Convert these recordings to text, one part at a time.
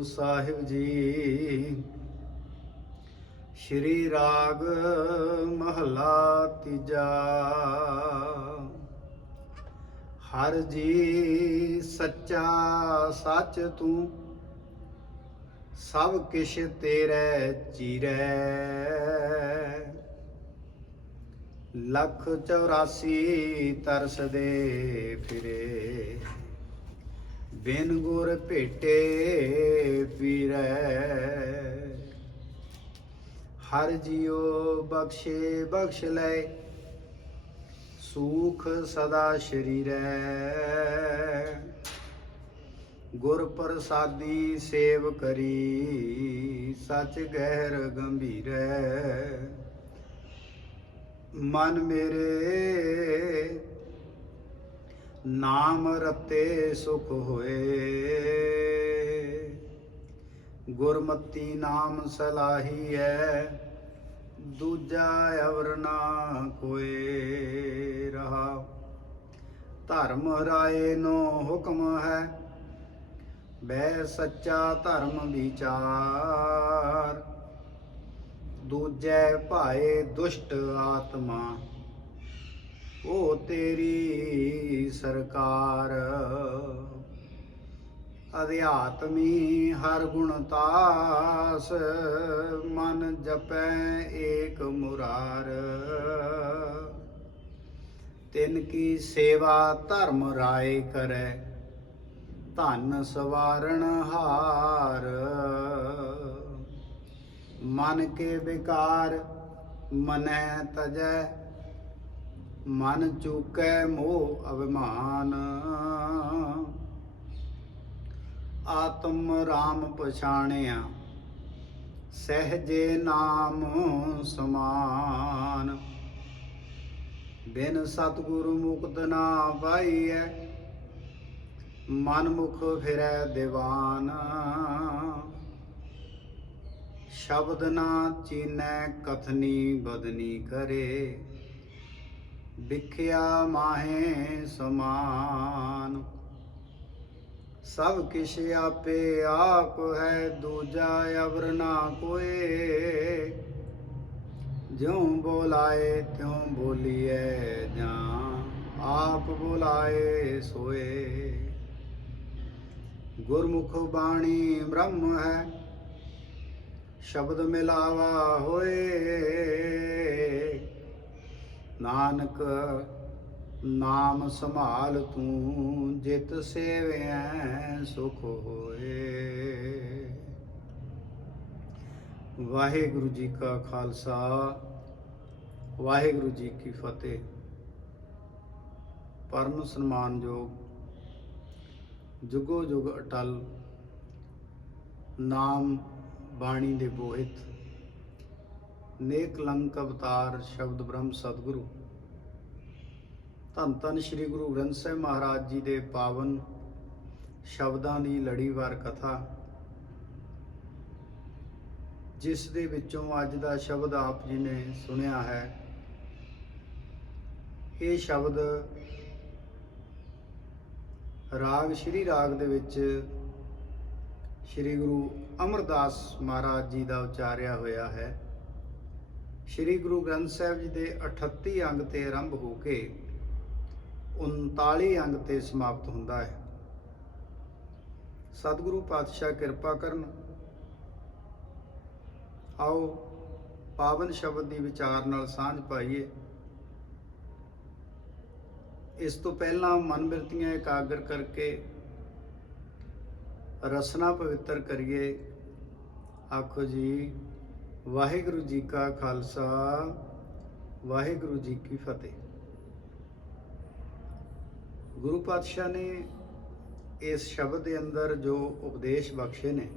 ਗੁਰੂ ਸਾਹਿਬ ਜੀ। ਸ਼੍ਰੀ ਰਾਗ ਮਹਲਾ ਤੀਜਾ। ਹਰ ਜੀ ਸੱਚਾ ਸੱਚ ਤੂੰ, ਸਭ ਕਿਛ ਤੇਰੇ ਚੀਰੈ। ਲੱਖ 84 ਤਰਸਦੇ ਫਿਰੇ। ਬਿਨ ਗੁਰ ਭੇਟੇ ਪੀਰੈ। ਹਰ ਜਿਉ ਬਖਸ਼ੇ, ਬਖਸ਼ ਲੈ। ਸੂਖ ਸਦਾ ਸ਼ਰੀਰੈ। ਗੁਰ ਪ੍ਰਸਾਦੀ ਸੇਵ ਕਰੀ, ਸਚ ਗਹਿਰ ਗੰਭੀਰੈ। ਮਨ ਮੇਰੇ ਨਾਮ ਰਤੇ ਸੁਖ ਹੋਏ। ਗੁਰਮਤੀ ਨਾਮ ਸਲਾਹੀ ਹੈ ਦੂਜਾ ਅਵਰ ਨਾ ਕੋਏ ਰਹਾ। ਧਰਮ ਰਾਏ ਨੋ ਹੁਕਮ ਹੈ ਬੈ ਸੱਚਾ ਧਰਮ ਵਿਚਾਰ। ਦੂਜੇ ਭਾਏ ਦੁਸ਼ਟ ਆਤਮਾ ਉਹ ਤੇਰੀ ਸਰਕਾਰ। ਅਧਿਆਤਮੀ ਹਰ ਗੁਣ ਤਾਸ, ਮਨ ਜਪੈ ਏਕ ਮੁਰਾਰ। ਤਿਨ ਕੀ ਸੇਵਾ ਧਰਮ ਰਾਏ ਕਰੈ, ਧਨ ਸਵਾਰਣ ਹਾਰ। ਮਨ ਕੇ ਵਿਕਾਰ, ਮਨੈ ਤਜੈ ਮਨ ਚੁਕੈ ਮੋਹ ਅਭਿਮਾਨ। ਆਤਮ ਰਾਮ ਪਛਾਣਿਆ, ਸਹਜੇ ਨਾਮ ਸਮਾਨ। ਬਿਨ ਸਤਿਗੁਰੂ ਮੁਕਤ ਨਾ ਪਾਈਐ ਮਨ ਮੁਖ ਫਿਰੈ ਦੀਵਾਨ। ਸ਼ਬਦ ਨਾ ਚੀਨੈ, ਕਥਨੀ ਬਦਨੀ ਕਰੇ। ਵਿਖਿਆ ਮਾਹੇ ਸਮਾਨ। ਸਭ ਕਿਛ ਆਪੇ ਆਪ ਹੈ, ਦੂਜਾ ਅਵਰ ਨਾ ਕੋਏ। ਜਿਉ ਬੋਲਾਏ, ਤਿਉ ਬੋਲੀਐ ਜਾਂ ਆਪ ਬੁਲਾਏ ਸੋਏ। ਗੁਰਮੁਖ ਬਾਣੀ ਬ੍ਰਹਮ ਹੈ, ਸ਼ਬਦ ਮਿਲਾਵਾ ਹੋਏ। ਨਾਨਕ, ਨਾਮ ਸੰਭਾਲ ਤੂੰ ਜਿਤ ਸੇਵਿਐ ਸੁਖ ਹੋਏ। ਵਾਹਿਗੁਰੂ ਜੀ ਕਾ ਖਾਲਸਾ, ਵਾਹਿਗੁਰੂ ਜੀ ਕੀ ਫਤਿਹ। ਪਰਮ ਸਨਮਾਨਯੋਗ, ਜੁਗੋ ਜੁਗ ਅਟਲ, ਨਾਮ ਬਾਣੀ ਦੇ ਬੋਹਿਤ ਨੇਕ ਲੰਕ ਅਵਤਾਰ ਸ਼ਬਦ ਬ੍ਰਹਮ ਸਤਿਗੁਰੂ। ਧੰਨ ਧੰਨ ਸ੍ਰੀ ਗੁਰੂ ਗ੍ਰੰਥ ਸਾਹਿਬ ਮਹਾਰਾਜ ਜੀ ਦੇ ਪਾਵਨ ਸ਼ਬਦਾਂ ਦੀ ਲੜੀਵਾਰ ਕਥਾ, ਜਿਸ ਦੇ ਵਿੱਚੋਂ ਅੱਜ ਦਾ ਸ਼ਬਦ ਆਪ ਜੀ ਨੇ ਸੁਣਿਆ ਹੈ। ਇਹ ਸ਼ਬਦ ਰਾਗ, ਸ਼੍ਰੀ ਰਾਗ ਦੇ ਵਿੱਚ ਸ਼੍ਰੀ ਗੁਰੂ ਅਮਰਦਾਸ ਮਹਾਰਾਜ ਜੀ ਦਾ ਉਚਾਰਿਆ ਹੋਇਆ ਹੈ। ਸ਼੍ਰੀ ਗੁਰੂ ਗ੍ਰੰਥ ਸਾਹਿਬ ਜੀ ਦੇ 38 ਅੰਗ ਤੇ ਆਰੰਭ ਹੋ ਕੇ 39 ਅੰਗ ਤੇ ਸਮਾਪਤ ਹੁੰਦਾ ਹੈ। ਸਤਿਗੁਰੂ ਪਾਤਸ਼ਾਹ ਕਿਰਪਾ ਕਰਨ। ਆਓ ਪਾਵਨ ਸ਼ਬਦ ਦੀ ਵਿਚਾਰ ਨਾਲ ਸਾਂਝ ਪਾਈਏ। ਇਸ ਤੋਂ ਪਹਿਲਾਂ ਮਨ ਬਿਰਤੀਆਂ ਇਕਾਗਰ ਕਰਕੇ ਰਸਨਾ ਪਵਿੱਤਰ ਕਰੀਏ। ਆਖੋ ਜੀ ਵਾਹਿਗੁਰੂ ਜੀ ਕਾ ਖਾਲਸਾ, ਵਾਹਿਗੁਰੂ ਜੀ ਕੀ ਫਤਿਹ। ਗੁਰੂ ਪਾਤਸ਼ਾਹ ਨੇ ਇਸ ਸ਼ਬਦ ਦੇ ਅੰਦਰ ਜੋ ਉਪਦੇਸ਼ ਬਖਸ਼ੇ ਨੇ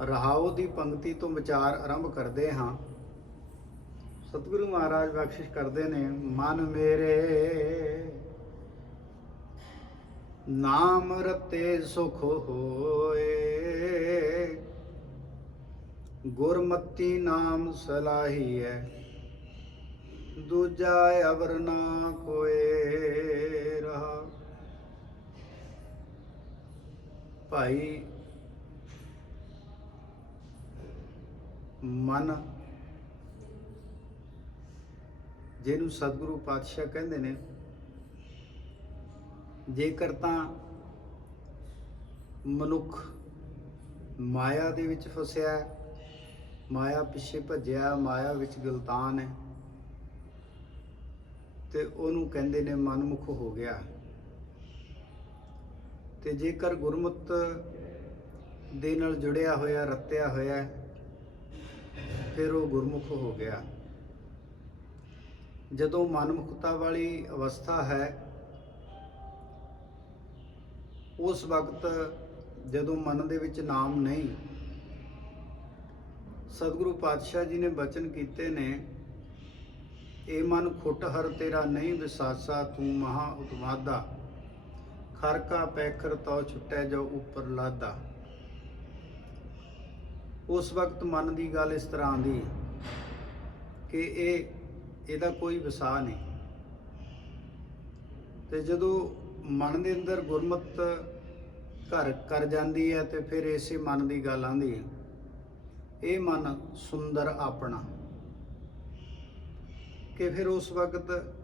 ਰਹਾਉ ਦੀ ਪੰਕਤੀ ਤੋਂ ਵਿਚਾਰ ਆਰੰਭ ਕਰਦੇ ਹਾਂ। ਸਤਿਗੁਰੂ ਮਹਾਰਾਜ ਬਖਸ਼ਿਸ਼ ਕਰਦੇ ਨੇ, ਮਨ ਮੇਰੇ, ਨਾਮ ਰਤੇ ਸੁਖ ਹੋਏ। ਗੁਰਮਤੀ ਨਾਮ ਸਲਾਹੀ ਹੈ ਦੂਜਾ ਅਵਰ ਨਾ ਕੋਏ ਰਹਾ। ਭਾਈ, ਮਨ ਜਿਹਨੂੰ ਸਤਿਗੁਰੂ ਪਾਤਸ਼ਾਹ ਕਹਿੰਦੇ ਨੇ, ਜੇਕਰ ਤਾਂ ਮਨੁੱਖ ਮਾਇਆ ਦੇ ਵਿੱਚ ਫਸਿਆ ਹੈ ਮਾਇਆ ਪਿੱਛੇ ਭੱਜਿਆ, ਮਾਇਆ ਵਿੱਚ ਗਲਤਾਨ ਹੈ। ਤੇ ਉਹਨੂੰ ਕਹਿੰਦੇ ਨੇ ਮਨਮੁਖ ਹੋ ਗਿਆ। ਤੇ ਜੇਕਰ ਗੁਰਮਤ ਦੇ ਨਾਲ ਜੁੜਿਆ ਹੋਇਆ, ਰੱਤਿਆ ਹੋਇਆ ਫਿਰ ਉਹ ਗੁਰਮੁਖ ਹੋ ਗਿਆ। ਜਦੋਂ ਮਨਮੁਖਤਾ ਵਾਲੀ ਅਵਸਥਾ ਹੈ, ਉਸ ਵਕਤ ਜਦੋਂ ਮਨ ਦੇ ਵਿੱਚ ਨਾਮ ਨਹੀਂ ਸਤਿਗੁਰੂ ਪਾਤਸ਼ਾਹ ਜੀ ਨੇ ਬਚਨ ਕੀਤੇ ਨੇ ਇਹ ਮਨ ਖੁੱਟ ਹਰ ਤੇਰਾ ਨਹੀਂ ਵਿਸਾਸਾ, ਤੂੰ ਮਹਾ ਉਤਮਾਦਾ। ਖਰਕਾ ਪੈਖਰ ਤੋ ਛੁੱਟੈ, ਜੋ ਉੱਪਰ ਲਾਦਾ। ਉਸ ਵਕਤ ਮਨ ਦੀ ਗੱਲ ਇਸ ਤਰ੍ਹਾਂ ਆਂਦੀ ਕਿ ਇਹ, ਇਹਦਾ ਕੋਈ ਵਸਾ ਨਹੀਂ। ਤੇ ਜਦੋਂ ਮਨ ਦੇ ਅੰਦਰ ਗੁਰਮਤ ਘਰ ਕਰ ਜਾਂਦੀ ਹੈ ਤੇ ਫਿਰ ਇਸੇ ਮਨ ਦੀ ਗੱਲ ਆਂਦੀ ਹੈ। ਇਹ ਮਨ ਸੁੰਦਰ ਆਪਣਾ। ਕਿ ਫਿਰ ਉਸ ਵਕਤ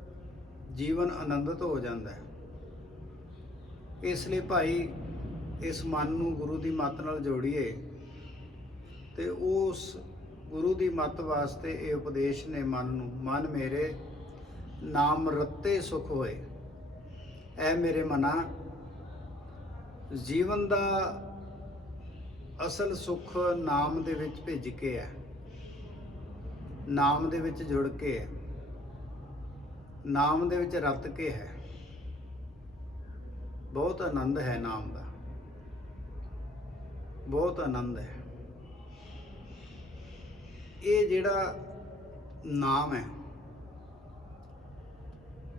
ਜੀਵਨ ਆਨੰਦਿਤ ਹੋ ਜਾਂਦਾ ਹੈ। ਇਸ ਲਈ ਭਾਈ ਇਸ ਮਨ ਨੂੰ ਗੁਰੂ ਦੀ ਮੱਤ ਨਾਲ ਜੋੜੀਏ ਤੇ ਉਸ ਗੁਰੂ ਦੀ ਮੱਤ ਵਾਸਤੇ ਇਹ ਉਪਦੇਸ਼ ਨੇ ਮਨ ਨੂੰ, ਮਨ ਮੇਰੇ, ਨਾਮ ਰੱਤੇ ਸੁਖ ਹੋਏ। ਐ ਮੇਰੇ ਮਨਾ, ਜੀਵਨ ਦਾ ਅਸਲ ਸੁਖ ਨਾਮ ਦੇ ਵਿੱਚ ਭਿੱਜ ਕੇ ਹੈ। ਨਾਮ ਦੇ ਵਿੱਚ ਜੁੜ ਕੇ ਹੈ। ਨਾਮ ਦੇ ਵਿੱਚ ਰਤ ਕੇ ਹੈ। ਬਹੁਤ ਆਨੰਦ ਹੈ ਨਾਮ ਦਾ। ਬਹੁਤ ਆਨੰਦ ਹੈ। ਇਹ ਜਿਹੜਾ ਨਾਮ ਹੈ,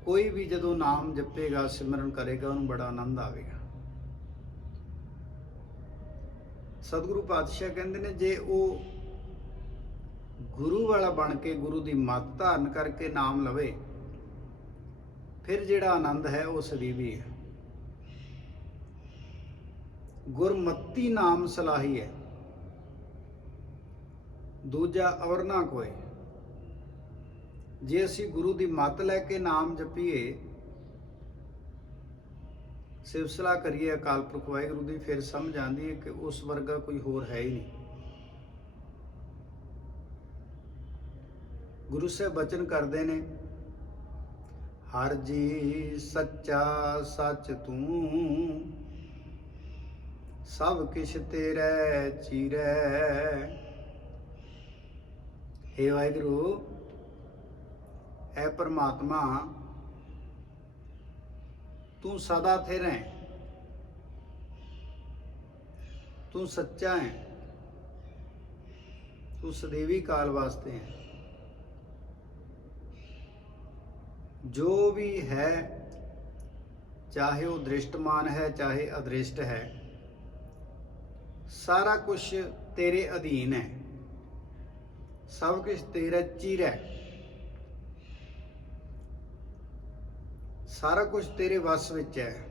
ਕੋਈ ਵੀ ਜਦੋਂ ਨਾਮ ਜਪੇਗਾ, ਸਿਮਰਨ ਕਰੇਗਾ, ਉਹਨੂੰ ਬੜਾ ਆਨੰਦ ਆਵੇਗਾ। ਸਤਿਗੁਰੂ ਪਾਤਸ਼ਾਹ ਕਹਿੰਦੇ ਨੇ, ਜੇ ਉਹ ਗੁਰੂ ਵਾਲਾ ਬਣ ਕੇ ਗੁਰੂ ਦੀ ਮੱਤ ਧਾਰਨ ਕਰਕੇ ਨਾਮ ਲਵੇ, ਫਿਰ ਜਿਹੜਾ ਆਨੰਦ ਹੈ ਉਹ ਸਦੀਵੀ ਹੈ। ਗੁਰਮਤੀ ਨਾਮ ਸਲਾਹੀ ਹੈ। ਦੂਜਾ ਔਰ ਨਾ ਕੋਈ ਜੇ ਅਸੀਂ ਗੁਰੂ ਦੀ ਮੱਤ ਲੈ ਕੇ ਨਾਮ ਜਪੀਏ ਸਿਵਸਲਾ ਕਰੀਏ ਅਕਾਲ ਪੁਰਖ ਵਾਹਿਗੁਰੂ ਦੀ, ਫਿਰ ਸਮਝ ਆਂਦੀ ਹੈ ਕਿ ਉਸ ਵਰਗਾ ਕੋਈ ਹੋਰ ਹੈ ਹੀ ਨਹੀਂ। ਗੁਰੂ ਸਾਹਿਬ ਬਚਨ ਕਰਦੇ ਨੇ, ਹਰ ਜੀ ਸੱਚਾ ਸੱਚ ਤੂੰ, ਸਭ ਕਿਛ ਤੇਰੇ ਚੀਰੈ। ਹੇ ਵਾਹਿਗੁਰੂ ਐ ਪਰਮਾਤਮਾ ਤੂੰ ਸਦਾ ਥਿਰ ਹੈ ਤੂੰ ਸੱਚਾ ਹੈ ਤੂੰ ਸਦੀਵੀ ਕਾਲ ਵਾਸਤੇ ਹੈ ਜੋ ਵੀ ਹੈ ਚਾਹੇ ਉਹ ਦ੍ਰਿਸ਼ਟਮਾਨ ਹੈ ਚਾਹੇ ਅਦ੍ਰਿਸ਼ਟ ਹੈ ਸਾਰਾ ਕੁਝ ਤੇਰੇ ਅਧੀਨ ਹੈ ਸਭ ਕੁਝ ਤੇਰਾ ਚੀਰ ਹੈ ਸਾਰਾ ਕੁਝ ਤੇਰੇ ਵੱਸ ਵਿੱਚ ਹੈ।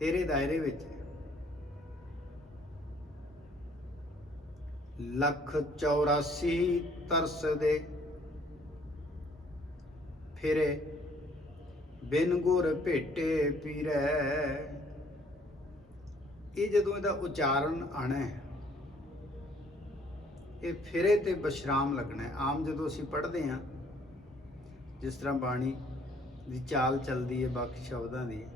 ਤੇਰੇ ਦਾਇਰੇ ਵਿੱਚ ਹੈ। ਲੱਖ 84 ਤਰਸ ਦੇ ਫਿਰੇ ਬਿਨ ਗੁਰ ਭੇਟੇ ਪੀਰੈ। ਇਹ ਜਦੋਂ ਇਹਦਾ ਉਚਾਰਨ ਆਣਾ ਹੈ ਇਹ ਫਿਰੇ ਤੇ ਬਸ਼ਰਾਮ ਲੱਗਣਾ। ਆਮ ਜਦੋਂ ਅਸੀਂ ਪੜ੍ਹਦੇ ਹਾਂ, ਜਿਸ ਤਰ੍ਹਾਂ ਬਾਣੀ ਦੀ ਚਾਲ ਚੱਲਦੀ ਹੈ ਬਾਕੀ ਸ਼ਬਦਾਂ ਦੀ।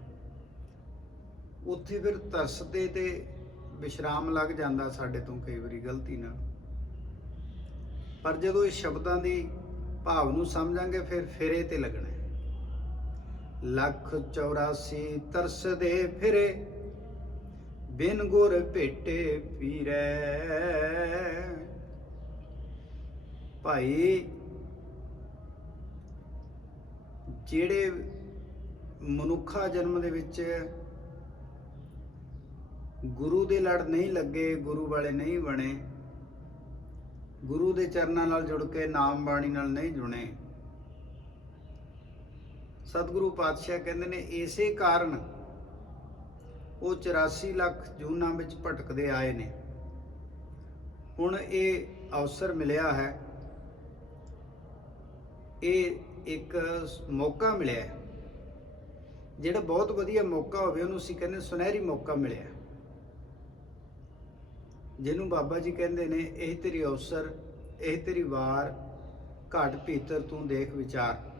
ਉੱਥੇ ਫਿਰ ਤਰਸਦੇ ਤੇ ਵਿਸ਼ਰਾਮ ਲੱਗ ਜਾਂਦਾ ਸਾਡੇ ਤੋਂ ਕਈ ਵਾਰੀ ਗਲਤੀ ਨਾਲ। ਪਰ ਜਦੋਂ ਇਹ ਸ਼ਬਦਾਂ ਦੀ ਭਾਵ ਨੂੰ ਸਮਝਾਂਗੇ, ਫਿਰ ਫਿਰੇ ਤੇ ਲੱਗਣਾ ਲੱਖ 84 ਤਰਸਦੇ ਫਿਰੇ, ਬਿਨ ਗੁਰ ਭੇਟੇ ਪੀਰੈ। ਭਾਈ ਜਿਹੜੇ ਮਨੁੱਖਾ ਜਨਮ ਦੇ ਵਿੱਚ ਗੁਰੂ ਦੇ ਲੜ ਨਹੀਂ ਲੱਗੇ, ਗੁਰੂ ਵਾਲੇ ਨਹੀਂ ਬਣੇ, ਗੁਰੂ ਦੇ ਚਰਨਾਂ ਨਾਲ ਜੁੜ ਕੇ, ਨਾਮ ਬਾਣੀ ਨਾਲ ਨਹੀਂ ਜੁਣੇ ਸਤਿਗੁਰੂ ਪਾਤਸ਼ਾਹ ਕਹਿੰਦੇ ਨੇ, ਇਸੇ ਕਾਰਨ ਉਹ 84 ਲੱਖ ਜੂਨਾਂ ਵਿੱਚ ਭਟਕਦੇ ਆਏ ਨੇ। ਹੁਣ ਇਹ ਅਵਸਰ ਮਿਲਿਆ ਹੈ। ਇਹ ਇੱਕ ਮੌਕਾ ਮਿਲਿਆ ਜਿਹੜਾ ਬਹੁਤ ਵਧੀਆ ਮੌਕਾ ਹੋਵੇ, ਉਹਨੂੰ ਅਸੀਂ ਕਹਿੰਦੇ ਸੁਨਹਿਰੀ ਮੌਕਾ ਮਿਲਿਆ ਜਿਹਨੂੰ ਬਾਬਾ ਜੀ ਕਹਿੰਦੇ ਨੇ, ਇਹ ਤੇਰੀ ਅਵਸਰ, ਇਹ ਤੇਰੀ ਵਾਰ, ਘਾਟ ਭੀਤਰ ਤੂੰ ਦੇਖ ਵਿਚਾਰ।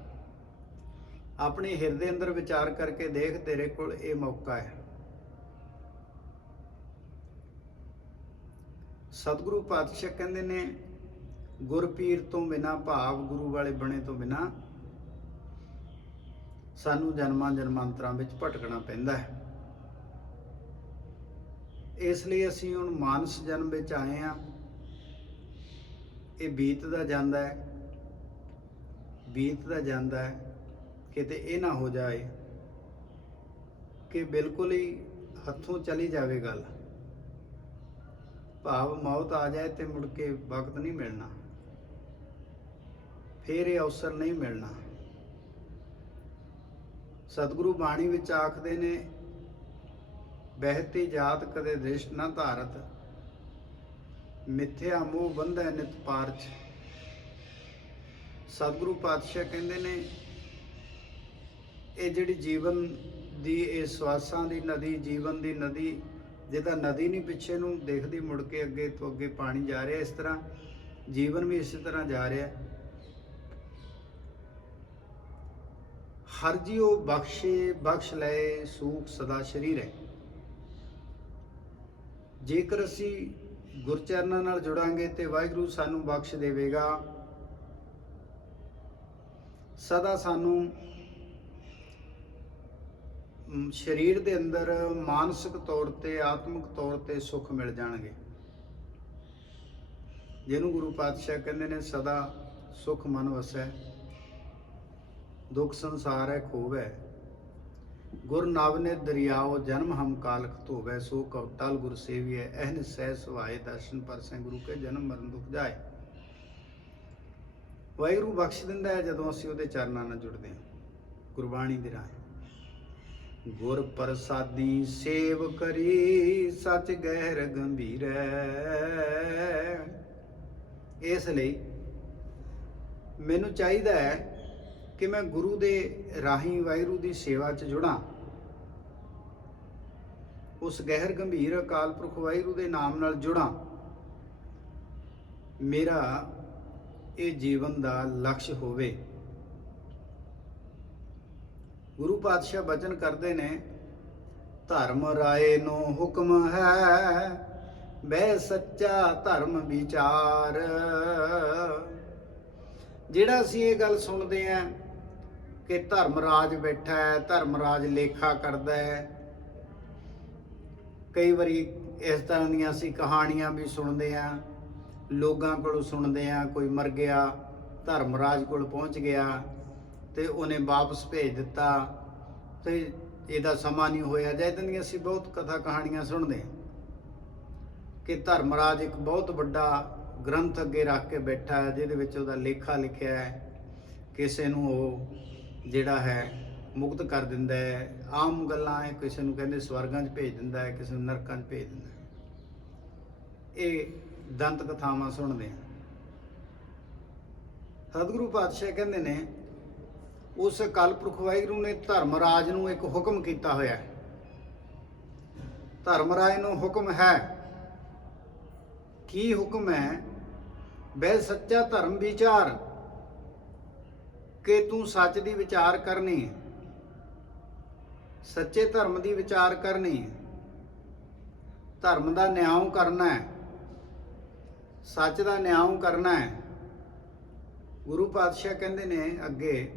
ਆਪਣੇ ਹਿਰਦੇ ਅੰਦਰ ਵਿਚਾਰ ਕਰਕੇ ਦੇਖ ਤੇਰੇ ਕੋਲ ਇਹ ਮੌਕਾ ਹੈ। ਸਤਿਗੁਰੂ ਪਾਤਸ਼ਾਹ ਕਹਿੰਦੇ ਨੇ ਗੁਰਪੀਰ ਤੋਂ ਬਿਨਾ, ਭਾਵ ਗੁਰੂ ਵਾਲੇ ਬਣੇ ਤੋਂ ਬਿਨਾ ਸਾਨੂੰ ਜਨਮਾਂ ਜਨਮਾਂਤਰਾਂ ਵਿੱਚ ਭਟਕਣਾ ਪੈਂਦਾ ਹੈ। ਇਸ ਲਈ ਅਸੀਂ ਹੁਣ ਮਾਨਸ ਜਨਮ ਵਿੱਚ ਆਏ ਆ ਇਹ ਬੀਤਦਾ ਜਾਂਦਾ ਹੈ, ਬੀਤਦਾ ਜਾਂਦਾ ਹੈ, ਕਿਤੇ ਇਹ ਨਾ ਹੋ ਜਾਏ ਕਿ ਬਿਲਕੁਲ ਹੀ ਹੱਥੋਂ ਚਲੀ ਜਾਵੇ ਗੱਲ। ਭਾਵ ਮੌਤ ਆ ਜਾਏ ਤੇ ਮੁੜ ਕੇ ਵਕਤ ਨਹੀਂ ਮਿਲਣਾ। ਫੇਰ ਇਹ ਅਵਸਰ ਨਹੀਂ ਮਿਲਣਾ। ਸਤਿਗੁਰੂ ਬਾਣੀ ਵਿੱਚ ਆਖਦੇ ਨੇ, ਬਹਿਤੀ ਜਾਤ ਕਦੇ ਦ੍ਰਿਸ਼ਟ ਨਾ ਧਾਰਤ, ਮਿੱਥਿਆ ਮੋਹ ਬੰਧੈ ਨਿਤ ਪਾਰਚ ਸਤਿਗੁਰੂ ਪਾਤਸ਼ਾਹ ਕਹਿੰਦੇ ਨੇ, ਇਹ ਜਿਹੜੀ ਜੀਵਨ ਦੀ, ਇਹ ਸਵਾਸਾਂ ਦੀ ਨਦੀ, ਜੀਵਨ ਦੀ ਨਦੀ, ਜਿਹਦਾ ਨਦੀ ਨਹੀਂ ਪਿੱਛੇ ਨੂੰ ਦੇਖਦੀ, ਮੁੜ ਕੇ ਅੱਗੇ ਤੋਂ ਅੱਗੇ ਪਾਣੀ ਜਾ ਰਿਹਾ ਇਸ ਤਰ੍ਹਾਂ ਜੀਵਨ ਵੀ ਇਸੇ ਤਰ੍ਹਾਂ ਜਾ ਰਿਹਾ। ਹਰ ਜੀਉ ਬਖਸ਼ੇ, ਬਖਸ਼ ਲਏ, ਸੂਖ ਸਦਾ ਸ਼ਰੀਰ ਹੈ। ਜੇਕਰ ਅਸੀਂ ਗੁਰਚਰਨਾਂ ਨਾਲ ਜੁੜਾਂਗੇ ਤੇ ਵਾਹਿਗੁਰੂ ਸਾਨੂੰ ਬਖਸ਼ ਦੇਵੇਗਾ। ਸਦਾ ਸਾਨੂੰ ਸਰੀਰ ਦੇ ਅੰਦਰ ਮਾਨਸਿਕ ਤੌਰ ਤੇ, ਆਤਮਿਕ ਤੌਰ ਤੇ ਸੁੱਖ ਮਿਲ ਜਾਣਗੇ। ਜਿਹਨੂੰ ਗੁਰੂ ਪਾਤਸ਼ਾਹ ਕਹਿੰਦੇ ਨੇ, ਸਦਾ ਸੁਖ ਮਨ ਵਸੈ। ਦੁਖ ਸੰਸਾਰ ਹੈ ਖੋਵੈ। ਗੁਰ ਨਵ ਨੇ ਦਰਿਆਓ ਜਨਮ ਹਮ ਕਾਲਖ ਧੋਵੈ, ਸੋ ਕਵਤਾਲ ਗੁਰ ਸੇਵੀਐ, ਅਹਨ ਸਹਿ ਸੁਹਾਏ ਦਰਸ਼ਨ ਪਰਸੈ ਗੁਰੂ ਕੇ, ਜਨਮ ਮਰਨ ਦੁਖ ਜਾਏ। ਵਾਹਿਗੁਰੂ ਬਖਸ਼ ਦਿੰਦਾ ਹੈ ਜਦੋਂ ਅਸੀਂ ਉਹਦੇ ਚਰਨਾਂ ਨਾਲ ਜੁੜਦੇ ਹਾਂ, ਗੁਰਬਾਣੀ ਦੇ ਰਾਹ ਗੁਰ ਪ੍ਰਸਾਦੀ ਸੇਵ ਕਰੀ, ਸਚ ਗਹਿਰ ਗੰਭੀਰੈ। ਇਸ ਲਈ ਮੈਨੂੰ ਚਾਹੀਦਾ ਹੈ ਕਿ ਮੈਂ ਗੁਰੂ ਦੇ ਰਾਹੀਂ ਵਾਹਿਗੁਰੂ ਦੀ ਸੇਵਾ 'ਚ ਜੁੜਾਂ। ਉਸ ਗਹਿਰ ਗੰਭੀਰ ਅਕਾਲ ਪੁਰਖ ਵਾਹਿਗੁਰੂ ਦੇ ਨਾਮ ਨਾਲ ਜੁੜਾਂ। ਮੇਰਾ ਇਹ ਜੀਵਨ ਦਾ ਲਕਸ਼ ਹੋਵੇ। ਗੁਰੂ ਪਾਤਸ਼ਾਹ ਬਚਨ ਕਰਦੇ ਨੇ, ਧਰਮ ਰਾਏ ਨੂੰ ਹੁਕਮ ਹੈ ਬੈ ਸੱਚਾ ਧਰਮ ਵਿਚਾਰ। ਜਿਹੜਾ ਅਸੀਂ ਇਹ ਗੱਲ ਸੁਣਦੇ ਆਂ ਕਿ ਧਰਮ ਰਾਜ ਬੈਠਾ ਹੈ ਧਰਮ ਰਾਜ ਲੇਖਾ ਕਰਦਾ ਹੈ। ਕਈ ਵਾਰੀ ਇਸ ਤਰ੍ਹਾਂ ਦੀਆਂ ਅਸੀਂ ਕਹਾਣੀਆਂ ਵੀ ਸੁਣਦੇ ਆਂ ਲੋਕਾਂ ਕੋਲੋਂ ਸੁਣਦੇ ਆਂ ਕੋਈ ਮਰ ਗਿਆ ਧਰਮ ਰਾਜ ਕੋਲ ਪਹੁੰਚ ਗਿਆ ਤੇ ਉਹਨੇ ਵਾਪਸ ਭੇਜ ਦਿੱਤਾ ਤੇ ਇਹਦਾ ਸਮਾਂ ਨਹੀਂ ਹੋਇਆ। ਜਾਂ ਇਦਾਂ ਦੀਆਂ ਅਸੀਂ ਬਹੁਤ ਕਥਾ ਕਹਾਣੀਆਂ ਸੁਣਦੇ ਹਾਂ ਕਿ ਧਰਮਰਾਜ ਇੱਕ ਬਹੁਤ ਵੱਡਾ ਗ੍ਰੰਥ ਅੱਗੇ ਰੱਖ ਕੇ ਬੈਠਾ ਹੈ, ਜਿਹਦੇ ਵਿੱਚ ਉਹਦਾ ਲੇਖਾ ਲਿਖਿਆ ਹੈ। ਕਿਸੇ ਨੂੰ ਉਹ ਜਿਹੜਾ ਹੈ, ਮੁਕਤ ਕਰ ਦਿੰਦਾ ਹੈ। ਆਮ ਗੱਲਾਂ ਹੈ ਕਿਸੇ ਨੂੰ ਕਹਿੰਦੇ ਸਵਰਗਾਂ 'ਚ ਭੇਜ ਦਿੰਦਾ ਹੈ, ਕਿਸੇ ਨੂੰ ਨਰਕਾਂ 'ਚ ਭੇਜ ਦਿੰਦਾ ਹੈ। ਇਹ ਦੰਤ ਕਥਾਵਾਂ ਸੁਣਦੇ ਹਾਂ ਸਤਿਗੁਰੂ ਪਾਤਸ਼ਾਹ ਕਹਿੰਦੇ ਨੇ, ਉਸ ਅਕਾਲ ਪੁਰਖ ਵਾਹਿਗੁਰੂ ਨੇ ਧਰਮਰਾਜ ਨੂੰ ਇੱਕ ਹੁਕਮ ਕੀਤਾ ਹੋਇਆ ਹੈ। ਧਰਮਰਾਜ ਨੂੰ ਹੁਕਮ ਹੈ। ਕੀ ਹੁਕਮ ਹੈ? ਬੈ ਸੱਚਾ ਧਰਮ ਵਿਚਾਰ। ਕਿ ਤੂੰ ਸੱਚ ਦੀ ਵਿਚਾਰ ਕਰਨੀ ਹੈ। ਸੱਚੇ ਧਰਮ ਦੀ ਵਿਚਾਰ ਕਰਨੀ ਹੈ। ਧਰਮ ਦਾ ਨਿਆਂ ਕਰਨਾ ਹੈ। ਸੱਚ ਦਾ ਨਿਆਂ ਕਰਨਾ ਹੈ। ਗੁਰੂ ਪਾਤਸ਼ਾਹ ਕਹਿੰਦੇ ਨੇ ਅੱਗੇ,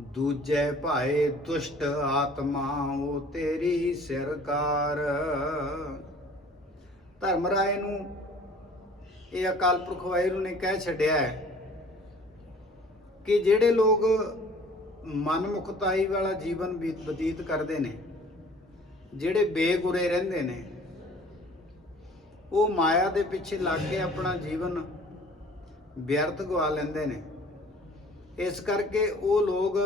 ਦੂਜੇ ਭਾਏ ਦੁਸ਼ਟ ਆਤਮਾ, ਉਹ ਤੇਰੀ ਸਿਰਕਾਰ। ਧਰਮ ਰਾਏ ਨੂੰ ਇਹ ਅਕਾਲ ਪੁਰਖ ਵਾਹਿਗੁਰੂ ਨੇ ਕਹਿ ਛੱਡਿਆ ਹੈ। ਕਿ ਜਿਹੜੇ ਲੋਕ ਮਨਮੁਖਤਾਈ ਵਾਲਾ ਜੀਵਨ ਬੀਤ- ਬਤੀਤ ਕਰਦੇ ਨੇ, ਜਿਹੜੇ ਬੇਗੁਰੇ ਰਹਿੰਦੇ ਨੇ, ਉਹ ਮਾਇਆ ਦੇ ਪਿੱਛੇ ਲੱਗ ਕੇ ਆਪਣਾ ਜੀਵਨ ਵਿਅਰਥ ਗਵਾ ਲੈਂਦੇ ਨੇ। ਇਸ ਕਰਕੇ ਉਹ ਲੋਕ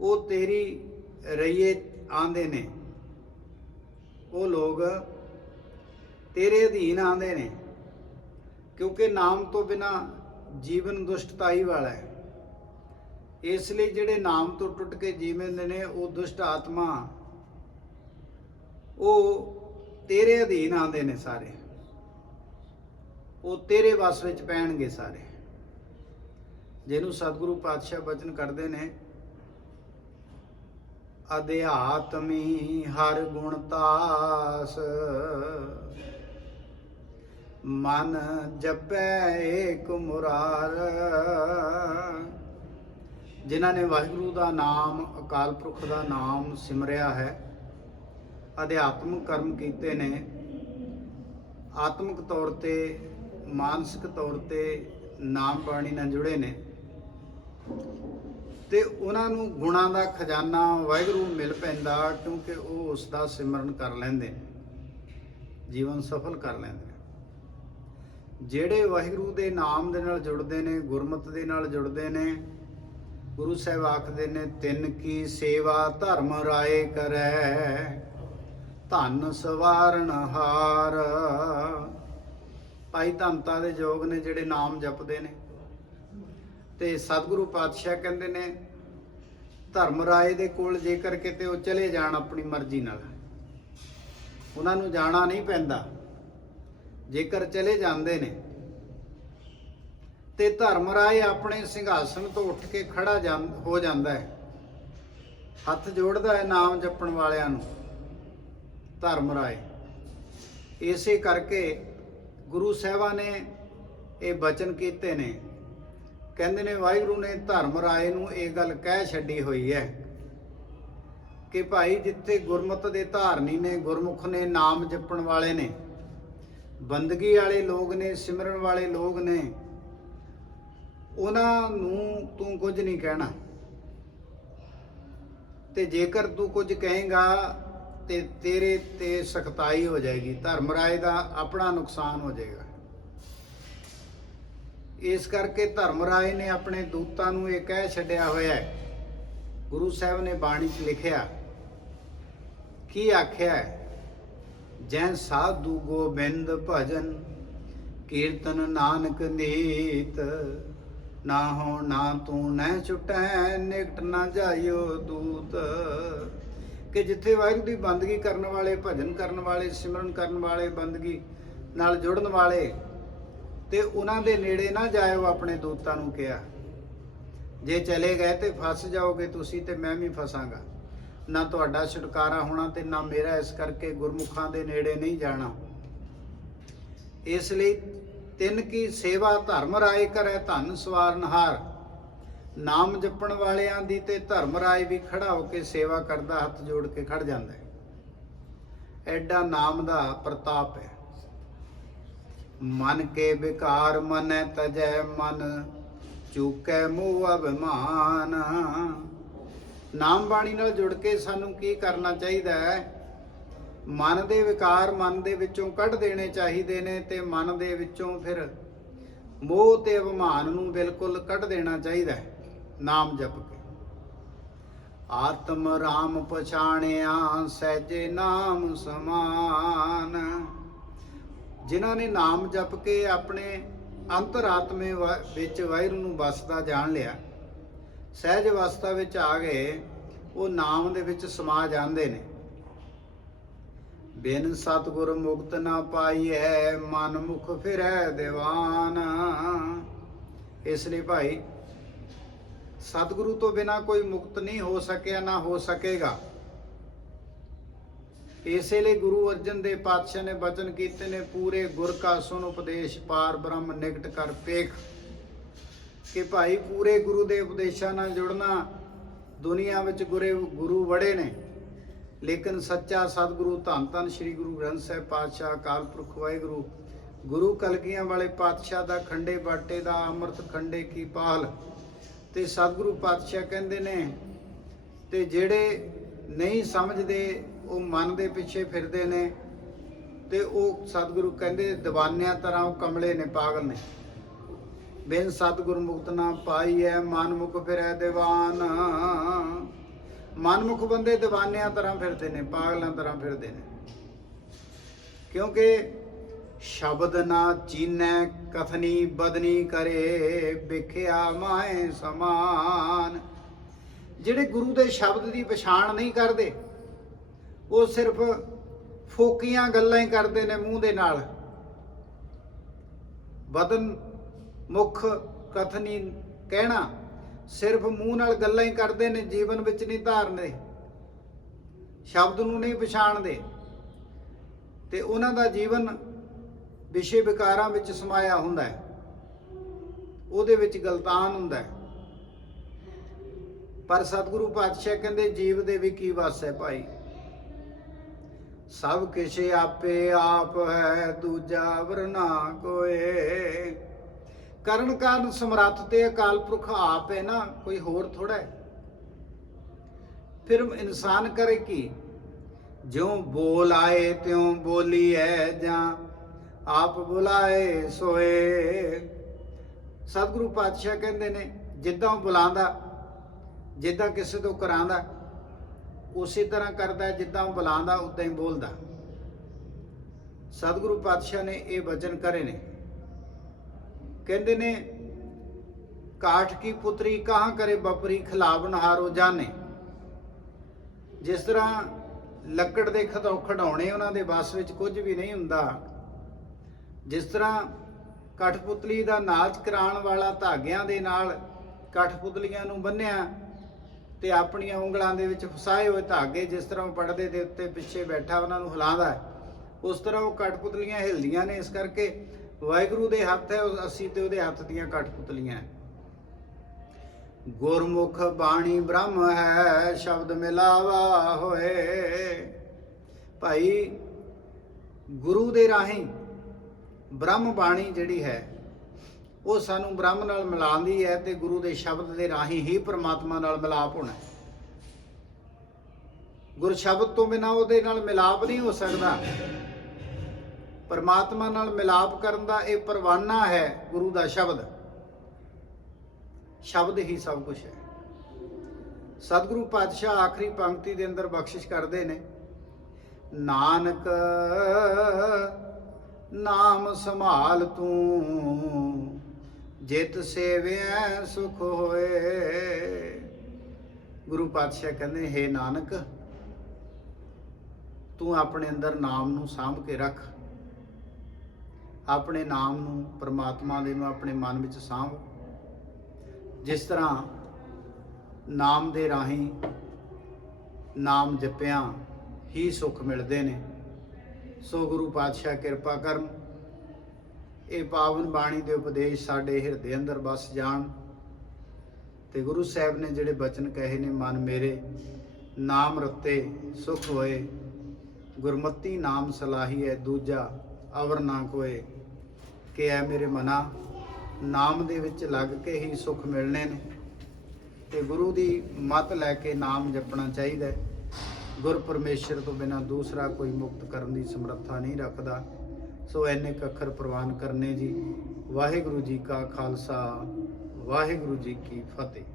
ਉਹ ਤੇਰੀ ਰਈਏ ਆਂਦੇ ਨੇ। ਉਹ ਲੋਕ ਤੇਰੇ ਅਧੀਨ ਆਉਂਦੇ ਨੇ। ਕਿਉਂਕਿ ਨਾਮ ਤੋਂ ਬਿਨਾ ਜੀਵਨ ਦੁਸ਼ਟਤਾਈ ਵਾਲਾ ਹੈ। ਇਸ ਲਈ ਜਿਹੜੇ ਨਾਮ ਤੋਂ ਟੁੱਟ ਕੇ ਜੀਵਨ ਨੇ, ਉਹ ਦੁਸ਼ਟ ਆਤਮਾ, ਉਹ ਤੇਰੇ ਅਧੀਨ ਆਉਂਦੇ ਨੇ ਸਾਰੇ। ਉਹ ਤੇਰੇ ਵਸ ਵਿੱਚ ਪੈਣਗੇ ਸਾਰੇ। ਜਿਹਨੂੰ ਸਤਿਗੁਰੂ ਪਾਤਸ਼ਾਹ ਬਚਨ ਕਰਦੇ ਨੇ, ਅਧਿਆਤਮੀ ਹਰ ਗੁਣ ਤਾਸ। ਮਨ ਜਪੈ ਏਕ ਮੁਰਾਰ। ਜਿਨ੍ਹਾਂ ਨੇ ਵਾਹਿਗੁਰੂ ਦਾ ਨਾਮ, ਅਕਾਲ ਪੁਰਖ ਦਾ ਨਾਮ ਸਿਮਰਿਆ ਹੈ, ਅਧਿਆਤਮਿਕ ਕਰਮ ਕੀਤੇ ਨੇ। ਆਤਮਿਕ ਤੌਰ ਤੇ, ਮਾਨਸਿਕ ਤੌਰ ਤੇ ਨਾਮ ਬਾਣੀ ਨਾਲ ਜੁੜੇ ਨੇ। ਤੇ ਉਹਨਾਂ ਨੂੰ ਗੁਣਾਂ ਦਾ ਖਜ਼ਾਨਾ ਵਾਹਿਗੁਰੂ ਮਿਲ ਪੈਂਦਾ ਕਿਉਂਕਿ ਉਹ ਉਸ ਦਾ ਸਿਮਰਨ ਕਰ ਲੈਂਦੇ ਨੇ, ਜੀਵਨ ਸਫਲ ਕਰ ਲੈਂਦੇ ਨੇ। ਜਿਹੜੇ ਵਾਹਿਗੁਰੂ ਦੇ ਨਾਮ ਦੇ ਨਾਲ ਜੁੜਦੇ ਨੇ, ਗੁਰਮਤ ਦੇ ਨਾਲ ਜੁੜਦੇ ਨੇ, ਗੁਰੂ ਸਾਹਿਬ ਆਖਦੇ ਨੇ, ਤਿੰਨ ਕੀ ਸੇਵਾ ਧਰਮ ਰਾਏ ਕਰੈ, ਧਨ ਸਵਾਰਨ ਹਾਰ। ਭਾਈ ਧੰਤਾ ਦੇ ਯੋਗ ਨੇ ਜਿਹੜੇ ਨਾਮ ਜਪਦੇ ਨੇ। ਤੇ ਸਤਿਗੁਰੂ ਪਾਤਸ਼ਾਹ ਕਹਿੰਦੇ ਨੇ, ਧਰਮ ਰਾਏ ਦੇ ਕੋਲ ਜੇਕਰ ਕਿਤੇ ਉਹ ਚਲੇ ਜਾਣ ਆਪਣੀ ਮਰਜ਼ੀ ਨਾਲ, ਉਹਨਾਂ ਨੂੰ ਜਾਣਾ ਨਹੀਂ ਪੈਂਦਾ। ਜੇਕਰ ਚਲੇ ਜਾਂਦੇ ਨੇ, ਤੇ ਧਰਮ ਰਾਏ ਆਪਣੇ ਸਿੰਘਾਸਨ ਤੋਂ ਉੱਠ ਕੇ ਖੜਾ ਜਾਂ- ਹੋ ਜਾਂਦਾ ਹੈ। ਹੱਥ ਜੋੜਦਾ ਹੈ ਨਾਮ ਜਪਣ ਵਾਲਿਆਂ ਨੂੰ ਧਰਮ ਰਾਏ ਇਸੇ ਕਰਕੇ ਗੁਰੂ ਸਾਹਿਬਾਨ ਨੇ ਇਹ ਬਚਨ ਕੀਤੇ ਨੇ। ਕਹਿੰਦੇ ਨੇ, ਵਾਹਿਗੁਰੂ ਨੇ ਧਰਮ ਰਾਏ ਨੂੰ ਇਹ ਗੱਲ ਕਹਿ ਛੱਡੀ ਹੋਈ ਹੈ ਕਿ ਭਾਈ ਜਿੱਥੇ ਗੁਰਮਤ ਦੇ ਧਾਰਨੀ ਨੇ, ਗੁਰਮੁਖ ਨੇ, ਨਾਮ ਜਪਣ ਵਾਲੇ ਨੇ ਬੰਦਗੀ ਵਾਲੇ ਲੋਕ ਨੇ, ਸਿਮਰਨ ਵਾਲੇ ਲੋਕ ਨੇ, ਉਹਨਾਂ ਨੂੰ ਤੂੰ ਕੁਝ ਨਹੀਂ ਕਹਿਣਾ। ਤੇ ਜੇਕਰ ਤੂੰ ਕੁਝ ਕਹੇਗਾ, ਤੇ ਤੇਰੇ ਤੇ ਸਖਤਾਈ ਹੋ ਜਾਏਗੀ। ਧਰਮ ਰਾਏ ਦਾ ਆਪਣਾ ਨੁਕਸਾਨ ਹੋ ਜਾਏਗਾ। ਇਸ ਕਰਕੇ ਧਰਮ ਰਾਏ ਨੇ ਆਪਣੇ ਦੂਤਾਂ ਨੂੰ ਇਹ ਕਹਿ ਛੱਡਿਆ ਹੋਇਆ ਹੈ। ਗੁਰੂ ਸਾਹਿਬ ਨੇ ਬਾਣੀ 'ਚ ਲਿਖਿਆ, ਕੀ ਆਖਿਆ ਹੈ? ਜੈ ਸਾਧੂ ਗੋਬਿੰਦ ਭਜਨ, ਕੀਰਤਨ ਨਾਨਕ ਨੀਤ। ਨਾ ਹੋ ਨਾ ਤੂੰ ਨਹਿ ਛੁਟੈ, ਨਿਕਟ ਨਾ ਜਾਇਓ ਦੂਤ। ਕਿ ਜਿੱਥੇ ਵਾਹਿਗੁਰੂ ਦੀ ਬੰਦਗੀ ਕਰਨ ਵਾਲੇ, ਭਜਨ ਕਰਨ ਵਾਲੇ, ਸਿਮਰਨ ਕਰਨ ਵਾਲੇ, ਬੰਦਗੀ ਨਾਲ ਜੁੜਨ ਵਾਲੇ, ਤੇ ਉਹਨਾਂ ਦੇ ਨੇੜੇ ਨਾ ਜਾਇਓ ਆਪਣੇ ਦੋਤਾਂ ਨੂੰ ਕਿਹਾ। ਜੇ ਚਲੇ ਗਏ ਤੇ ਫਸ ਜਾਓਗੇ ਤੁਸੀਂ ਤੇ ਮੈਂ ਵੀ ਫਸਾਂਗਾ। ਨਾ ਤੁਹਾਡਾ ਛੁਟਕਾਰਾ ਹੋਣਾ ਤੇ ਨਾ ਮੇਰਾ, ਇਸ ਕਰਕੇ ਗੁਰਮੁਖਾਂ ਦੇ ਨੇੜੇ ਨਹੀਂ ਜਾਣਾ। ਇਸ ਲਈ ਤਿੰਨ ਕੀ ਸੇਵਾ ਧਰਮ ਰਾਏ ਕਰੇ ਧਨ ਸਵਾਰਨਹਾਰ ਨਾਮ ਜਪਣ ਵਾਲਿਆਂ ਦੀ ਤੇ ਧਰਮ ਰਾਏ ਵੀ ਖੜਾ ਹੋ ਕੇ ਸੇਵਾ ਕਰਦਾ, ਹੱਥ ਜੋੜ ਕੇ ਖੜ ਜਾਂਦਾ ਹੈ। ਐਡਾ ਨਾਮ ਦਾ ਪ੍ਰਤਾਪ ਹੈ। ਮਨ ਕੇ ਵਿਕਾਰ ਮਨੈ ਤਜੈ ਮਨ, ਚੂਕੈ ਮੋਹ ਅਭਿਮਾਨ। ਨਾਮ ਬਾਣੀ ਨਾਲ ਜੁੜ ਕੇ ਸਾਨੂੰ ਕੀ ਕਰਨਾ ਚਾਹੀਦਾ ਹੈ? ਮਨ ਦੇ ਵਿਕਾਰ ਮਨ ਦੇ ਵਿੱਚੋਂ ਕੱਢ ਦੇਣੇ ਚਾਹੀਦੇ ਨੇ ਤੇ ਮਨ ਦੇ ਵਿੱਚੋਂ ਫਿਰ ਮੋਹ ਤੇ ਅਭਿਮਾਨ ਨੂੰ ਬਿਲਕੁਲ ਕੱਢ ਦੇਣਾ ਚਾਹੀਦਾ ਹੈ, ਨਾਮ ਜਪ ਕੇ। ਆਤਮ ਰਾਮ ਪਛਾਣਿਆ ਸਹਿਜੇ ਨਾਮ ਸਮਾਨ। ਜਿਨ੍ਹਾਂ ਨੇ ਨਾਮ ਜਪ ਕੇ ਆਪਣੇ ਅੰਤਰਾਤਮੇ ਵਾ- ਵਿੱਚ ਵਾਹਿਗੁਰੂ ਨੂੰ ਵਸਦਾ ਜਾਣ ਲਿਆ ਸਹਿਜ ਅਵਸਥਾ ਵਿੱਚ ਆ ਗਏ, ਉਹ ਨਾਮ ਦੇ ਵਿੱਚ ਸਮਾ ਜਾਂਦੇ ਨੇ। ਬਿਨ ਸਤਗੁਰ ਮੁਕਤ ਨਾ ਪਾਈਐ, ਮਨ ਮੁਖ ਫਿਰੈ ਦੀਵਾਨ। ਇਸ ਲਈ ਭਾਈ, ਸਤਿਗੁਰੂ ਤੋਂ ਬਿਨਾ ਕੋਈ ਮੁਕਤ ਨਹੀਂ ਹੋ ਸਕਿਆ, ਨਾ ਹੋ ਸਕੇਗਾ। ਇਸੇ ਲਈ ਗੁਰੂ ਅਰਜਨ ਦੇ ਪਾਤਸ਼ਾਹ ਨੇ ਬਚਨ ਕੀਤੇ ਨੇ, ਪੂਰੇ ਗੁਰ ਕਾ ਸੁਨ ਉਪਦੇਸ਼ ਪਾਰ ਬ੍ਰਹਮ ਨਿਕਟ ਕਰ ਪੇਖ। ਕਿ ਭਾਈ ਪੂਰੇ ਗੁਰੂ ਦੇ ਉਪਦੇਸ਼ਾਂ ਨਾਲ ਜੁੜਨਾ ਦੁਨੀਆ ਵਿੱਚ ਗੁਰੇ ਗੁਰੂ ਬੜੇ ਨੇ। ਲੇਕਿਨ ਸੱਚਾ ਸਤਿਗੁਰੂ ਧੰਨ ਧੰਨ ਸ੍ਰੀ ਗੁਰੂ ਗ੍ਰੰਥ ਸਾਹਿਬ ਪਾਤਸ਼ਾਹ, ਅਕਾਲ ਪੁਰਖ ਵਾਹਿਗੁਰੂ, ਗੁਰੂ ਕਲਗੀਆਂ ਵਾਲੇ ਪਾਤਸ਼ਾਹ ਦਾ ਖੰਡੇ ਬਾਟੇ ਦਾ ਅੰਮ੍ਰਿਤ ਖੰਡੇ ਕੀ ਪਾਲ ਤੇ ਸਤਿਗੁਰੂ ਪਾਤਸ਼ਾਹ ਕਹਿੰਦੇ ਨੇ, ਤੇ ਜਿਹੜੇ ਨਹੀਂ ਸਮਝਦੇ, ਉਹ ਮਨ ਦੇ ਪਿੱਛੇ ਫਿਰਦੇ ਨੇ, ਤੇ ਉਹ ਸਤਿਗੁਰੂ ਕਹਿੰਦੇ, ਦੀਵਾਨਿਆਂ ਤਰ੍ਹਾਂ ਉਹ ਕਮਲੇ ਨੇ, ਪਾਗਲ ਨੇ। ਬਿਨ ਸਤਿਗੁਰ ਮੁਕਤ ਨਾ ਪਾਈਐ ਮਨ ਮੁਖ ਫਿਰੈ ਦੀਵਾਨ। ਮਨਮੁਖ ਬੰਦੇ ਦੀਵਾਨਿਆਂ ਤਰ੍ਹਾਂ ਫਿਰਦੇ ਨੇ, ਪਾਗਲਾਂ ਤਰ੍ਹਾਂ ਫਿਰਦੇ ਨੇ। ਕਿਉਂਕਿ ਸ਼ਬਦ ਨਾ ਚੀਨੈ, ਕਥਨੀ ਬਦਨੀ ਕਰੇ, ਵਿਖਿਆ ਮਾਏ ਸਮਾਨ। ਜਿਹੜੇ ਗੁਰੂ ਦੇ ਸ਼ਬਦ ਦੀ ਪਛਾਣ ਨਹੀਂ ਕਰਦੇ, ਉਹ ਸਿਰਫ ਫੋਕੀਆਂ ਗੱਲਾਂ ਹੀ ਕਰਦੇ ਨੇ ਮੂੰਹ ਦੇ ਨਾਲ। ਬਦਨ ਮੁਖ ਕਥਨੀ ਕਹਿਣਾ, ਸਿਰਫ ਮੂੰਹ ਨਾਲ ਗੱਲਾਂ ਹੀ ਕਰਦੇ ਨੇ, ਜੀਵਨ ਵਿੱਚ ਨਹੀਂ ਧਾਰਦੇ, ਸ਼ਬਦ ਨੂੰ ਨਹੀਂ ਪਛਾਣਦੇ, ਤੇ ਉਹਨਾਂ ਦਾ ਜੀਵਨ ਵਿਸ਼ੇ ਵਿਕਾਰਾਂ ਵਿੱਚ ਸਮਾਇਆ ਹੁੰਦਾ ਹੈ। ਉਹਦੇ ਵਿੱਚ ਗਲਤਾਨ ਹੁੰਦਾ ਹੈ। ਪਰ ਸਤਿਗੁਰੂ ਪਾਤਸ਼ਾਹ ਕਹਿੰਦੇ, ਜੀਵ ਦੇ ਵੀ ਕੀ ਵਸ ਹੈ ਭਾਈ? ਸਭ ਕਿਛ ਆਪੇ ਆਪ ਹੈ, ਦੂਜਾ ਵਰਨਾ ਕੋਏ। ਕਰਨ ਕਾਰਨ ਸਮਰੱਥ ਤੇ ਅਕਾਲ ਪੁਰਖ ਆਪ ਹੈ ਨਾ, ਕੋਈ ਹੋਰ ਥੋੜਾ ਹੈ। ਫਿਰ ਇਨਸਾਨ ਕਰੇ ਕੀ? ਜਿਉ ਬੋਲ ਆਏ ਤਿਉ ਬੋਲੀ ਹੈ ਜਾਂ ਆਪ ਬੁਲਾਏ ਸੋਏ। ਸਤਿਗੁਰੂ ਪਾਤਸ਼ਾਹ ਕਹਿੰਦੇ ਨੇ, ਜਿੱਦਾਂ ਉਹ ਬੁਲਾਉਂਦਾ, ਜਿੱਦਾਂ ਕਿਸੇ ਤੋਂ ਕਰਾਂਦਾ ਉਸੇ ਤਰ੍ਹਾਂ ਕਰਦਾ, ਜਿੱਦਾਂ ਉਹ ਬੁਲਾਉਂਦਾ, ਉਦਾਂ ਹੀ ਬੋਲਦਾ। ਸਤਿਗੁਰੂ ਪਾਤਸ਼ਾਹ ਨੇ ਇਹ ਵਚਨ ਕਰੇ ਨੇ। ਕਹਿੰਦੇ ਨੇ, ਕਾਠ ਕੀ ਪੁੱਤਰੀ, ਕਹਾਂ ਕਰੇ ਬਪਰੀ, ਖਿਲਾਵ ਨਹਾਰੋ ਜਾਣੇ? ਜਿਸ ਤਰ੍ਹਾਂ ਲੱਕੜ ਦੇ ਖਤੋਂ ਉਹਨਾਂ ਦੇ ਵੱਸ ਵਿੱਚ ਕੁਝ ਵੀ ਨਹੀਂ ਹੁੰਦਾ, ਜਿਸ ਤਰ੍ਹਾਂ ਕਠਪੁਤਲੀ ਦਾ ਨਾਚ ਕਰਾਉਣ ਵਾਲਾ ਧਾਗਿਆਂ ਦੇ ਨਾਲ ਕਠਪੁਤਲੀਆਂ ਨੂੰ ਬੰਨਿਆ ਤੇ ਆਪਣੀਆਂ ਉਂਗਲਾਂ ਦੇ ਵਿੱਚ ਫਸਾਏ ਹੋਏ ਧਾਗੇ ਜਿਸ ਤਰ੍ਹਾਂ ਉਹ ਪਰਦੇ ਦੇ ਉੱਤੇ ਪਿੱਛੇ ਬੈਠਾ ਉਹਨਾਂ ਨੂੰ ਹਿਲਾਉਂਦਾ ਹੈ, ਉਸ ਤਰ੍ਹਾਂ ਉਹ ਕਠਪੁਤਲੀਆਂ ਹਿਲਦੀਆਂ ਨੇ। ਇਸ ਕਰਕੇ ਵਾਹਿਗੁਰੂ ਦੇ ਹੱਥ ਹੈ ਉਹ ਅਸੀਂ ਤੇ ਉਹਦੇ ਹੱਥ ਦੀਆਂ ਕਠਪੁਤਲੀਆਂ ਹੈ। ਗੁਰਮੁਖ ਬਾਣੀ ਬ੍ਰਹਮ ਹੈ, ਸ਼ਬਦ ਮਿਲਾਵਾ ਹੋਏ। ਭਾਈ, ਗੁਰੂ ਦੇ ਰਾਹੀਂ ਬ੍ਰਹਮ ਬਾਣੀ ਜਿਹੜੀ ਹੈ, ਉਹ ਸਾਨੂੰ ਬ੍ਰਹਮ ਨਾਲ ਮਿਲਾਉਂਦੀ ਹੈ ਤੇ ਗੁਰੂ ਦੇ ਸ਼ਬਦ ਦੇ ਰਾਹੀਂ ਹੀ ਪ੍ਰਮਾਤਮਾ ਨਾਲ ਮਿਲਾਪ ਹੋਣਾ ਗੁਰ ਸ਼ਬਦ ਤੋਂ ਬਿਨਾ ਉਹਦੇ ਨਾਲ ਮਿਲਾਪ ਨਹੀਂ ਹੋ ਸਕਦਾ। ਪਰਮਾਤਮਾ ਨਾਲ ਮਿਲਾਪ ਕਰਨ ਦਾ ਇਹ ਪਰਵਾਨਾ ਹੈ ਗੁਰੂ ਦਾ ਸ਼ਬਦ। ਸ਼ਬਦ ਹੀ ਸਭ ਕੁਝ ਹੈ। ਸਤਿਗੁਰੂ ਪਾਤਸ਼ਾਹ ਆਖਰੀ ਪੰਕਤੀ ਦੇ ਅੰਦਰ ਬਖਸ਼ਿਸ਼ ਕਰਦੇ ਨੇ, ਨਾਨਕ, ਨਾਮ ਸੰਭਾਲ ਤੂੰ, ਜਿਤ ਸੇਵਿਆ ਸੁਖ ਹੋਏ। ਗੁਰੂ ਪਾਤਸ਼ਾਹ ਕਹਿੰਦੇ, ਹੈ ਨਾਨਕ, ਤੂੰ ਆਪਣੇ ਅੰਦਰ ਨਾਮ ਨੂੰ ਸਾਂਭ ਕੇ ਰੱਖ। ਆਪਣੇ ਨਾਮ ਨੂੰ ਪ੍ਰਮਾਤਮਾ ਦੇ ਨੂੰ ਆਪਣੇ ਮਨ ਵਿੱਚ ਸਾਂਭ। ਜਿਸ ਤਰ੍ਹਾਂ ਨਾਮ ਦੇ ਰਾਹੀਂ ਨਾਮ ਜਪਿਆਂ ਹੀ ਸੁੱਖ ਮਿਲਦੇ ਨੇ। ਸੋ ਗੁਰੂ ਪਾਤਸ਼ਾਹ ਕਿਰਪਾ ਕਰਨ। ਇਹ ਪਾਵਨ ਬਾਣੀ ਦੇ ਉਪਦੇਸ਼ ਸਾਡੇ ਹਿਰਦੇ ਅੰਦਰ ਵਸ ਜਾਣ। ਤੇ ਗੁਰੂ ਸਾਹਿਬ ਨੇ ਜਿਹੜੇ ਬਚਨ ਕਹੇ ਨੇ, ਮਨ ਮੇਰੇ ਨਾਮ ਰਤੇ ਸੁਖ ਹੋਏ, ਗੁਰਮਤੀ ਨਾਮ ਸਲਾਹੀ ਹੈ, ਦੂਜਾ ਅਵਰ ਨਾ ਕੋਏ, ਕਿ ਐ ਮੇਰੇ ਮਨਾ ਨਾਮ ਦੇ ਵਿੱਚ ਲੱਗ ਕੇ ਹੀ ਸੁਖ ਮਿਲਣੇ ਨੇ। ਤੇ ਗੁਰੂ ਦੀ ਮਤ ਲੈ ਕੇ ਨਾਮ ਜਪਣਾ ਚਾਹੀਦਾ ਹੈ। ਗੁਰ ਪਰਮੇਸ਼ਰ ਤੋਂ ਬਿਨਾ ਦੂਸਰਾ ਕੋਈ ਮੁਕਤ ਕਰਨ ਦੀ ਸਮਰੱਥਾ ਨਹੀਂ ਰੱਖਦਾ। ਸੋ ਐਨੇ ਕੱਖਰ ਪ੍ਰਵਾਨ ਕਰਨੇ ਜੀ। ਵਾਹਿਗੁਰੂ ਜੀ ਕਾ ਖਾਲਸਾ, ਵਾਹਿਗੁਰੂ ਜੀ ਕੀ ਫਤਿਹ।